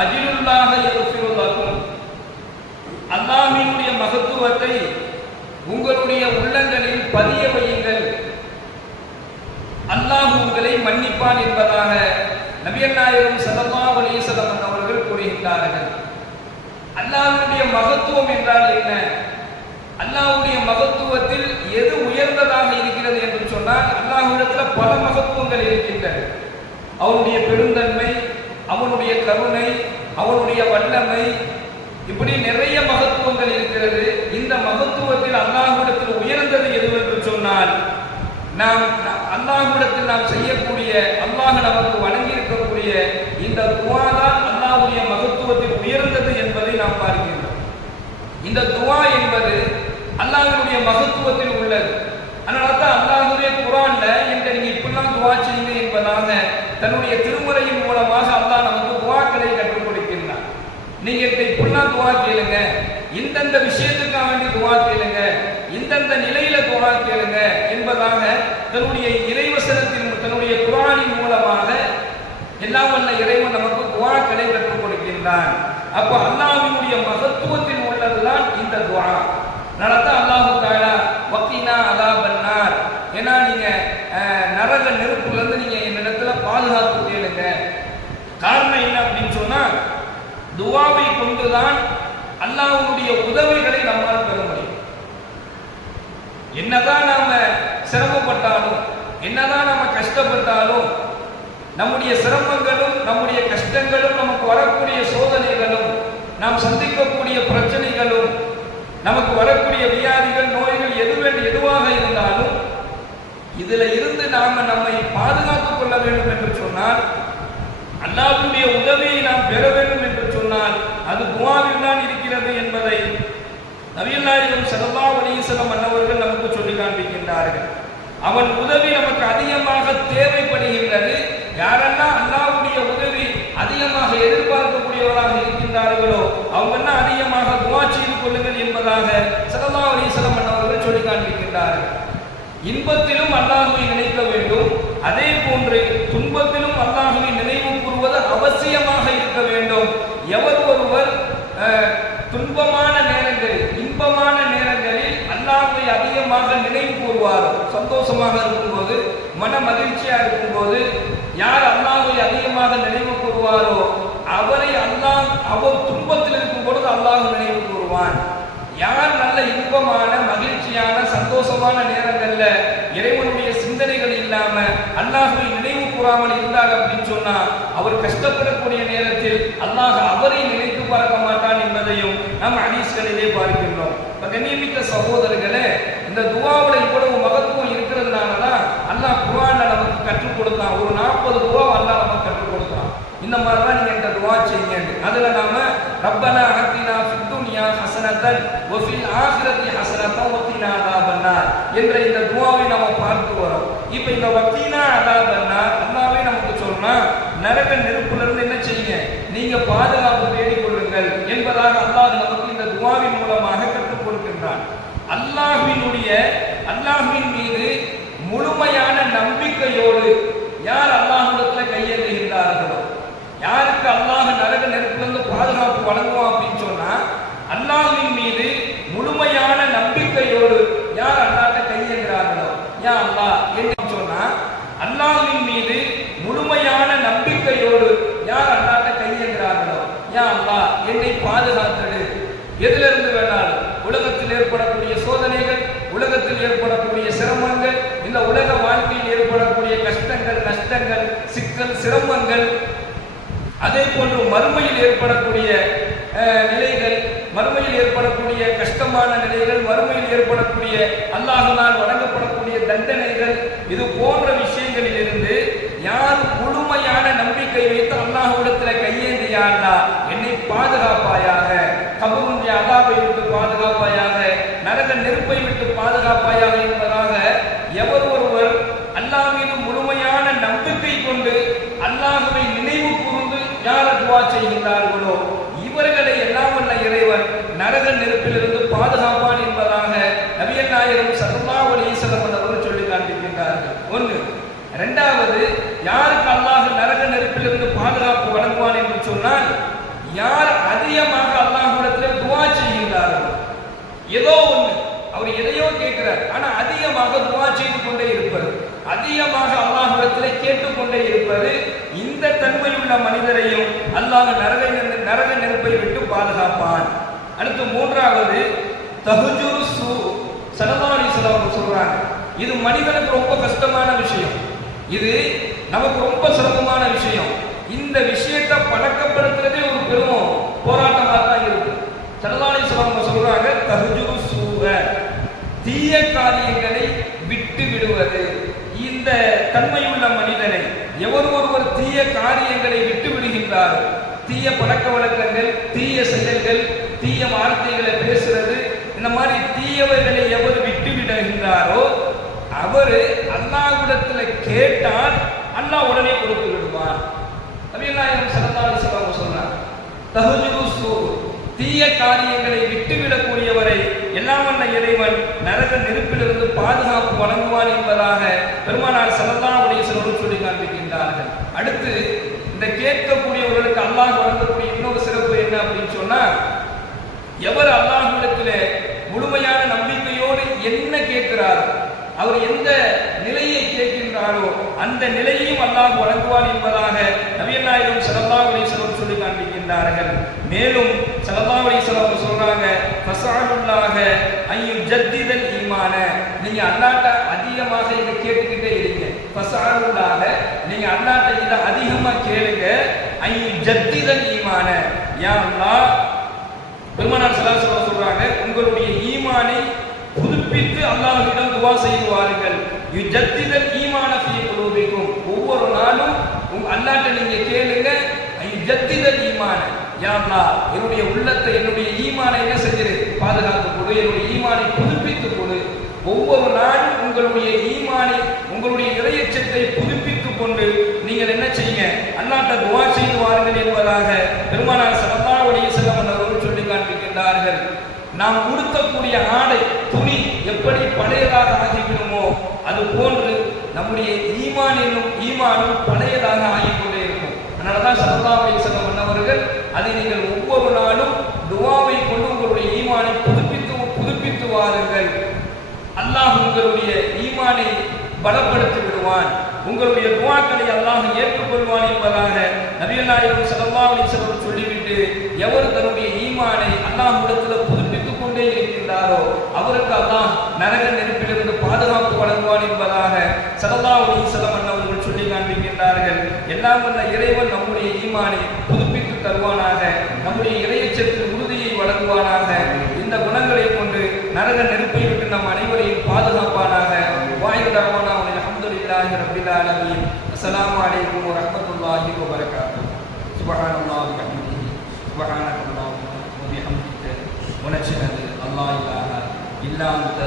அஜிலுல்லாஹ யக்ஃபிருலக்கும், அல்லாஹ்வினுடைய மகத்துவத்தை உங்களுடைய உள்ளங்களில் பதிய வையுங்கள், அல்லாஹ் உங்களை மன்னிப்பான் என்பதாக நபிகள் நாயகம் ஸல்லல்லாஹு அலைஹி வஸல்லம் அவர்கள் கூறுகின்றார்கள். அல்லாஹ்வுடைய மகத்துவம் என்றால் என்ன? அல்லாஹ்வுடைய மகத்துவத்தில் எது உயர்ந்ததாக இருக்கிறது என்று சொன்னால், அல்லாஹ்விடத்தில் பல மகத்துவங்கள் இருக்கின்றன. அவனுடைய பெருந்தன்மை, அவனுடைய கருணை, அவனுடைய வல்லமை, இப்படி நிறைய மகத்துவங்கள் இருக்கிறது. இந்த மகத்துவத்தில் அல்லாஹ்விடத்தில் உயர்ந்தது எதுவென்று சொன்னால், நாம் அல்லாஹ்விடத்தில் நாம் செய்யக்கூடிய, அல்லாஹ் நமக்கு வழங்கி இருக்கக்கூடிய இந்த துஆ தான் அல்லாஹ்வுடைய மகத்துவத்தில் உயர்ந்தது என்பதை நாம் பார்க்கிறோம். இந்த துஆ என்பது அல்லாஹ்வுடைய மகத்துவத்தில் உள்ளது. அதனால தான் அல்லாஹ்வுடைய குர்ஆன்ல நீங்க இப்படிலாம் துஆ செய்யுங்க என்பதாக தன்னுடைய திருமுறையின் மூலமாக அல்லாஹ் நமக்கு துஆக்களை கற்றுக் கொடுக்கின்றார். நீங்க இப்படிலாம் துஆ கேளுங்க, இந்தந்த விஷயத்துக்காக வேண்டி துஆ கேளுங்க, இந்தந்த நிலையில துஆ கேளுங்க என்பதாக தன்னுடைய இறைவசனத்தின், தன்னுடைய குர்ஆனின் மூலமாக எல்லாம் வல்ல இறைவன் நமக்கு துஆக்களை கற்றுக் கொடுக்கின்றான். அப்போ அல்லாஹ்வினுடைய மகத்துவத்தில் உள்ளதுதான் இந்த துஆ. நடத்த அல்லாஹ் தஆலா வக்கீனா அதாபன்னார், ஏன்னா நீங்க நரக நெருப்புல இருந்து நீங்க என்னிடத்துல பாதுகாப்பு கேளுங்க. காரணம் என்ன அப்படின்னு சொன்னா, துஆவை கொண்டுதான் அல்லாஹ்வுடைய உதவிகளை நம்மால் பெற முடியும். என்னதான் நாம சிரமப்பட்டாலும், என்னதான் நாம கஷ்டப்பட்டாலும், நம்முடைய சிரமங்களும் நம்முடைய கஷ்டங்களும், நமக்கு வரக்கூடிய சோதனைகளும், நாம் சந்திக்கக்கூடிய பிரச்சனைகளும், நமக்கு வரக்கூடிய வியாதிகள், நோய்கள் எதுவாக இருந்தாலும், இதுல இருந்து நாம நம்மை பாதுகாத்துக் கொள்ள வேண்டும் என்று சொன்னால், அல்லாஹ்வுடைய உதவியை நாம் பெற வேண்டும் என்று சொன்னால், அது துஆவில் தான் இருக்கிறது என்பதை நபிகள் நாயகம் ஸல்லல்லாஹு அலைஹி வஸல்லம் அன்னவர்கள் நமக்கு சொல்லி காண்பிக்கின்றார்கள். அவன் உதவி நமக்கு அதிகமாக தேவைப்படுகின்றது. யாரெல்லாம் அல்லாஹ்வுடைய உதவி அதிகமாக எதிர்பார்க்கக்கூடியவராக இருக்கின்றார்களோ அவங்கெல்லாம் அதிகமாக துஆ செய்து கொள்ளுங்கள் என்பதாக ஸல்லல்லாஹு அலைஹி வஸல்லம் அன்னவர்கள் சொல்லி காண்பிக்கின்றார்கள். இன்பத்திலும் அல்லாஹ்வை நினைக்க வேண்டும், அதே போன்று துன்பத்திலும் அல்லாஹ்வை நினைவு கூறுவது அவசியமாக இருக்க வேண்டும். எவர் ஒருவர் துன்பமான நேரங்களில், இன்பமான நேரங்களில் அல்லாஹ்வை அதிகமாக நினைவு கூறுவாரோ, சந்தோஷமாக இருக்கும்போது, மன மகிழ்ச்சியா இருக்கும்போது யார் அல்லாஹ்வை அதிகமாக நினைவு கூறுவாரோ அவரை அல்லாஹ், அவர் துன்பத்தில் இருக்கும் பொழுது அல்லாஹ் நினைவு கூறுவான். யார் நல்ல இன்பமான, மகிழ்ச்சியான, சந்தோஷமான நேரங்கள்ல இறைவனுடைய சிந்தனைகள் இல்லாம அல்லாஹ்வை நினைவு கூறாமல் இருந்தார் அப்படின்னு சொன்னா, அவர் கஷ்டப்படக்கூடிய நேரத்தில் அல்லாஹ் அவரை நினைத்து பார்க்க மாட்டான் என்பதையும் நாம் ஹதீஸ்களிலே பார்க்கின்றோம். கண்ணியமிக்க சகோதரர்களே, இந்த துஆவுல இவ்வளவு மகத்துவம் இருக்கிறதுனாலதான் அல்லாஹ் குர்ஆன்ல நமக்கு கற்றுக் கொடுத்தான். ஒரு 40 துஆ அல்லாஹ் நமக்கு கற்றுக் கொடுத்தான். இந்த மாதிரிலாம் நீங்க இந்த துஆ செய்யுங்க. அதுல நாம ரப்பனா ஆத்தினா ஃபித் துன்யா ஹஸனத்தன் வ ஃபில் ஆখিরাতি ஹஸனத்தன் வ கினா அஸாபன்னார் என்ற இந்த துஆவை நாம பார்த்து வரோம். இப்போ இந்த வக்கீனா அஸாபன்னார் அல்லாஹ்வே நமக்கு சொல்றா, நரக நெருப்புல இருந்து என்ன செய்யுங்க, நீங்க பாதுகாப்பு தேடிக் கொள்ளுங்கள் என்பதாக அல்லாஹ் நமக்கு இந்த துஆவின் மூலமாக கற்றுக் கொடுக்கின்றான். அல்லாஹ்வின் மீது முழுமையான நம்பிக்கையோடு யார் அல்லாஹ்விடத்துல கையேந்துகின்றார்களோ, யாருக்கு அல்லாஹ் நரக நெருப்பிலிருந்து பாதுகாப்பு வழங்குவான் அப்படின்னு சொன்னா, அல்லாஹ்வின் மீது முழுமையான நம்பிக்கையோடு யார் அல்லாஹ்ட்ட கையேந்துகிறார்களோ, யா அல்லாஹ் என்று சொன்னா, அல்லாஹ்வின் மீது முழுமையான நம்பிக்கையோடு யார் அல்லாஹ்ட்ட கையேந்துகிறார்களோ, யா அல்லாஹ் என்னை பாதுகாத்தது. எதுல இருந்து வேணாலும், உலகத்தில் ஏற்படக்கூடிய சோதனைகள், உலகத்தில் ஏற்படக்கூடிய சிரமங்கள், இந்த உலக வாழ்க்கையில் ஏற்படக்கூடிய கஷ்டங்கள், நஷ்டங்கள், சிக்கல், சிரமங்கள், அதே போன்று மறுமையில் ஏற்படக்கூடிய நிலைகள், மறுமையில் ஏற்படக்கூடிய கஷ்டமான நிலைகள், மறுமையில் ஏற்படக்கூடிய அல்லாஹ்வினால் வழங்கப்படக்கூடிய தண்டனைகள், இது போன்ற விஷயங்களில் இருந்து யார் முழுமையான நம்பிக்கை வைத்து அல்லாஹ்விடத்தில் கையேந்தியா அல்லாஹ் என்னை பாதுகாப்பாயாக, கபருடைய அதாபை விட்டு பாதுகாப்பாயாக, நரக நெருப்பை விட்டு பாதுகாப்பாயாக என்பதாக எவர் ஒருவர் அல்லாஹ் மீது முழுமையான நம்பிக்கை கொண்டு அல்லாஹ்வை நினைவு கூர்ந்து யார் துஆ செய்கின்றார்களோ இவர்களை எல்லாம் வல்ல இறைவன் நரக நெருப்பிலிருந்து பாதுகாப்பான் என்பதாக நபிகள் நாயகம் ஸல்லல்லாஹு அலைஹி வஸல்லம் அவர்கள் சொல்லி காண்பிக்கின்றார்கள். ஒன்று. இரண்டாவது, யாருக்கு அல்லாஹ் நரக நெருப்பிலிருந்து பாதுகாப்பு வழங்குவான் என்று சொன்னால், யார் அதிகமாக அல்லாஹ்விடத்தில் துஆ செய்கின்றார்கள், ஏதோ ஒன்று அவர் எதையோ கேட்கிறார், ஆனா அதிகமாக துஆ செய்து கொண்டே இருப்பது, அதிகமாக அல்லாஹ்விடத்தில் கேட்டுக்கொண்டே இருப்பது, இந்த தன்மையுள்ள மனிதரையும் அல்லாஹ் நரக நெருப்பை விட்டு பாதுகாப்பான். அடுத்து மூன்றாவது தஹஜுரு சூ. ஸல்லல்லாஹு அலைஹி வஸல்லம் சொல்றாங்க, இது மனிதனுக்கு ரொம்ப கஷ்டமான விஷயம், இது நமக்கு ரொம்ப சிரமமான விஷயம். இந்த விஷயத்தை பழக்கப்படுத்துறதே ஒரு பெரும் போராட்டமாக தான் இருக்கு. ஸல்லல்லாஹு அலைஹி வஸல்லம் சொல்றாங்க, தஹஜுரு சூ, தீய காரியங்களை விட்டு விடுவது. இந்த தன்மையுள்ள மனிதனை எவர் ஒருவர் தீய காரியங்களை விட்டு விடுகின்றார், தீய பழக்க வழக்கங்கள், தீய செயல்கள், தீய வார்த்தைகளை பேசுறது, இந்த மாதிரி தீயவர்களை எவர் விட்டு விடுகின்றாரோ அவரு அல்லாஹ்விடத்தில் கேட்டால் அல்லாஹ் உடனே கொடுத்து விடுவான். நபிகள் நாயகம் ஸல்லல்லாஹு அலைஹி வஸல்லம் சொன்னார், தஹஜுரு சூ, தீய காரியங்களை விட்டுவிடக்கூடியவரை எல்லாம் வல்ல இறைவன் நரக நெருப்பிலிருந்து பாதுகாப்பு வழங்குவான் என்பதாக பெருமானார் ஸல்லல்லாஹு அலைஹி வஸல்லம் சொல்லி காண்பிக்கின்றார்கள். அடுத்து இந்த கேட்கக்கூடியவர்களுக்கு அல்லாஹ் வழங்கக்கூடிய இன்னொரு சிறப்பு என்ன அப்படின்னு சொன்னா, எவர் அல்லாஹ்விடத்தில் முழுமையான நம்பிக்கையோடு என்ன கேட்கிறாரோ, அவர் எந்த நிலையை கேட்கின்றாரோ அந்த நிலையையும் அல்லாஹ் வழங்குவான் என்பதாக நபிகள் நாயகம் ஸல்லல்லாஹு அலைஹி வஸல்லம் சொல்லி காண்பிக்கின்றார்கள். மேலும் ஸல்லல்லாஹு அலைஹி வஸல்லம் சொல்றாங்க, ஃபஸஅலுல்லாஹ அய்யுஜத்திதல் ஈமான, நீங்க அல்லாஹ்ட்ட அதிகமாக இதை கேட்டுக்கிட்டே இருங்க. ஃபஸஅலுல்லாஹ, நீங்க அல்லாஹ்ட்ட இதை அதிகமா கேளுங்க. அய்யுஜத்திதல் ஈமான, யா அல்லாஹ், பெருமானார் ஸல்லல்லாஹு அலைஹி வஸல்லம் சொல்றாங்க, உங்களுடைய ஈமானை புதுப்பித்து அல்லாஹ்விடம் துஆ செய்வார்கள். யுஜத்திதல் ஈமான ஃபீ குலூபிக்கும், ஒவ்வொரு நாளும் அல்லாஹ்ட்ட நீங்க கேளுங்க. யுஜத்திதல் ஈமான, யா அல்லாஹ், என்னுடைய உள்ளத்தை, என்னுடைய ஈமானை என்ன செஞ்சிரு, பாதுகாத்து கொடு, என்னுடைய ஈமானை புதுப்பித்து கொடு. ஒவ்வொரு நாளும் உங்களுடைய ஈமானை, உங்களுடைய இறையச்சத்தை புதுப்பித்துக் கொண்டு நீங்கள் என்ன செய்யுங்க, அல்லாஹ்ட்ட துஆ செய்து வாருங்கள் என்பதாக பெருமானார் ஸல்லல்லாஹு அலைஹி வஸல்லம் அவர்கள் சொல்லி காண்பிக்கின்றார்கள். நாம் உடுத்தக்கூடிய ஆடை, துணி எப்படி பழையதாக ஆகிவிடுமோ அது போன்று நம்முடைய ஈமானும் பழையதாக ஆகிக்கொண்டே இருக்கும். அதனாலதான் ஸல்லல்லாஹு அலைஹி வஸல்லம் அவர்கள் அதை நீங்கள் ஒவ்வொரு நாளும் துஆவை கொண்டு உங்களுடைய ஈமானை புதுப்பித்து வாருங்கள், அல்லாஹ் உங்களுடைய ஈமானை பலப்படுத்தி விடுவான், உங்களுடைய துஆக்களை அல்லாஹ் ஏற்றுக்கொள்வான் என்பதாக நபிகள் நாயகம் ஸல்லல்லாஹு அலைஹி வஸல்லம் சொல்லிவிட்டு, எவர் தன்னுடைய ஈமானை அல்லாஹ்விடத்தில் புதுப்பித்துக் கொண்டே இருக்கின்றாரோ அவருக்கு அல்லாஹ் நரக நெருப்பிலிருந்து பாதுகாப்பு வழங்குவான் என்பதாக ஸல்லல்லாஹு அலைஹி வஸல்லம் அவர்கள் சொல்லி காண்பிக்கின்றார்கள். எல்லாம் வல்ல இறைவன் நம்முடைய ஈமானை புதுப்பித்து தருவானாக, நம்முடைய இறையச்சத்தில் உறுதியை வழங்குவானாக, இந்த குணங்களை கொண்டு நரக நெருப்பை விட்டு நம் அனைவரையும் பாதுகாப்பானாக. வாயு தர்வானா அல்ஹம்துலில்லாஹி ரப்பில் ஆலமீன். அஸ்ஸலாமு அலைக்கும் வரஹ்மத்துல்லாஹி வபரகாத்துஹு. சுப்ஹானல்லாஹி வ பிஹம்திஹி, சுப்ஹானல்லாஹி வ பிஹம்திஹி, வ நஷ்ஹது அல்லா இலாஹா இல்லா அன்த